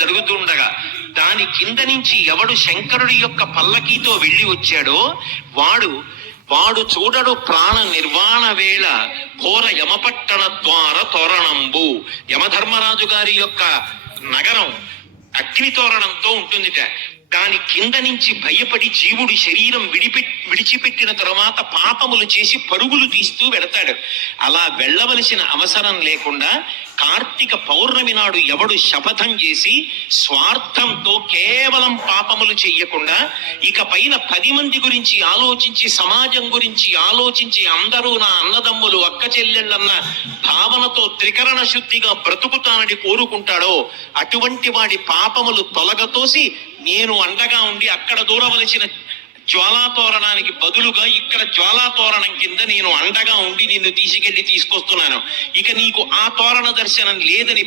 జరుగుతుండగా దాని కింద నుంచి ఎవడు శంకరుడి యొక్క పల్లకీతో వెళ్ళి వచ్చాడో వాడు వాడు చూడడు ప్రాణ నిర్వాణ వేళ ఘోర యమపట్టణ ద్వార తోరణంబు. యమధర్మరాజు గారి యొక్క నగరం అగ్ని తోరణంతో ఉంటుందిట. దాని కింద నుంచి భయపడి జీవుడి శరీరం విడిచిపెట్టిన తరువాత పాపములు చేసి పరుగులు తీస్తూ వెడతాడు. అలా వెళ్ళవలసిన అవసరం లేకుండా కార్తీక పౌర్ణమి నాడు ఎవడు శపథం చేసి స్వార్థంతో కేవలం పాపములు చెయ్యకుండా ఇక పైన 10 మంది గురించి ఆలోచించి సమాజం గురించి ఆలోచించి అందరూ నా అన్నదమ్ములు అక్క చెల్లెళ్ళన్న భావనతో త్రికరణ శుద్ధిగా బ్రతుకుతానని కోరుకుంటాడో అటువంటి వాడి పాపములు తొలగతోసి నేను అండగా ఉండి అక్కడ దూరవలసిన జ్వాలాతోరణానికి బదులుగా ఇక్కడ జ్వాలాతోరణం కింద నేను అండగా ఉండి నిన్ను తీసుకొస్తున్నాను. ఇక నీకు ఆ తోరణ దర్శనం లేదని